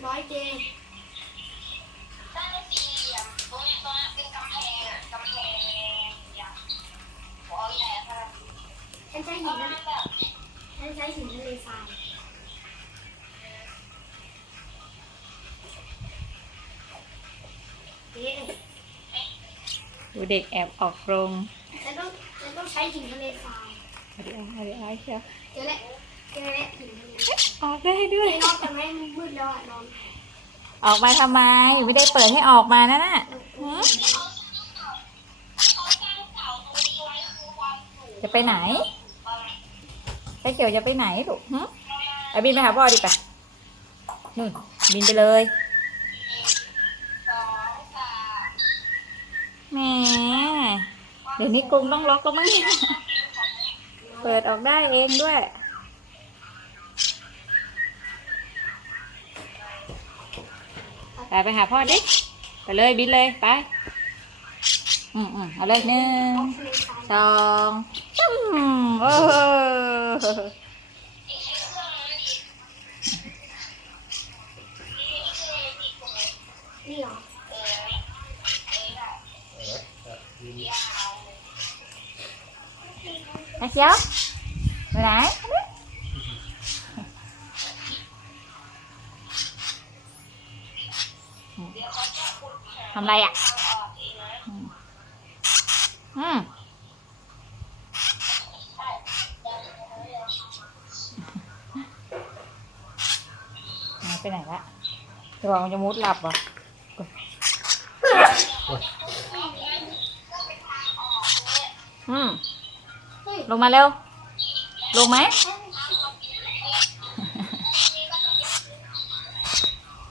เจได้สี่เหลี่ยมตรงเนี้ยตรงเนี้ยเป็นกำแพงอะกำแพงอย่างหัวใหญ่ขนาดนี้ฉันใช้ปหิระนมานะณแบบฉันใช้หินทะเลทรายเอ๊ะดูเด็กแอบออกกรงฉันต้องฉันต้องใช้หินทะเลทรายเอาดิเอาดิเอาเชียวเจอแล้ว เจอแล้วหินทะเลออกได้ด้วยไปนอนกันไหมมันมืดแล้วอะนอนออกมาทำไม ไม่ได้เปิดให้ออกมานะน่ะหือเขาสร้างเสาตรงนี้ไว้คือความสูงจะไปไหนประมาณไอ้เขียวจะไปไหนลูกหือไอ้บินไปหาพ่อดิไปนู่นบินไปเลยสองสามแหมเดี๋ยวนี้กรงต้องล็อกก็มั้งเนี่ยเปิดออกได้เองด้วย ไปไปหาพ่อดิ ไปเลยบินเลยไป อืมอืมเอาเลยหนึ่งสองอืมโอ้โหอีกใช้เครื่องนั้นอีกนี่เครื่องอีกตรงนี้นี่เหรอเออเออได้ยวไอ้เชียวไปไหน ทำไรอะทางออกเองนะอืมหายไปไหนละระวังมันจะมุดหลับเหรออืมเฮ้ยลงมาเร็ว ลงไหม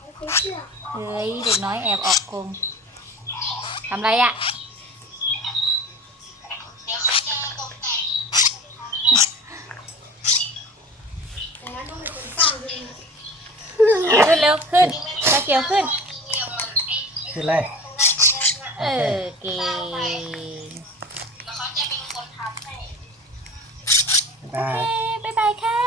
ไม่เคยเชื่อเฮ้ยเด็กน้อยแอบออกกรง ทำไรอะเดี๋ยวเขาจะตกแต่งแต่นั้นต้องเป็นคนสร้างด้วยนะขึ้นเร็วขึ้นตะเกียวขึ้นเดียวมันไอ้คืออะไรเออเก่งแล้วเขาจะเป็นคนทำให้บ๊ายบายเอ้ยบ๊ายบายครับ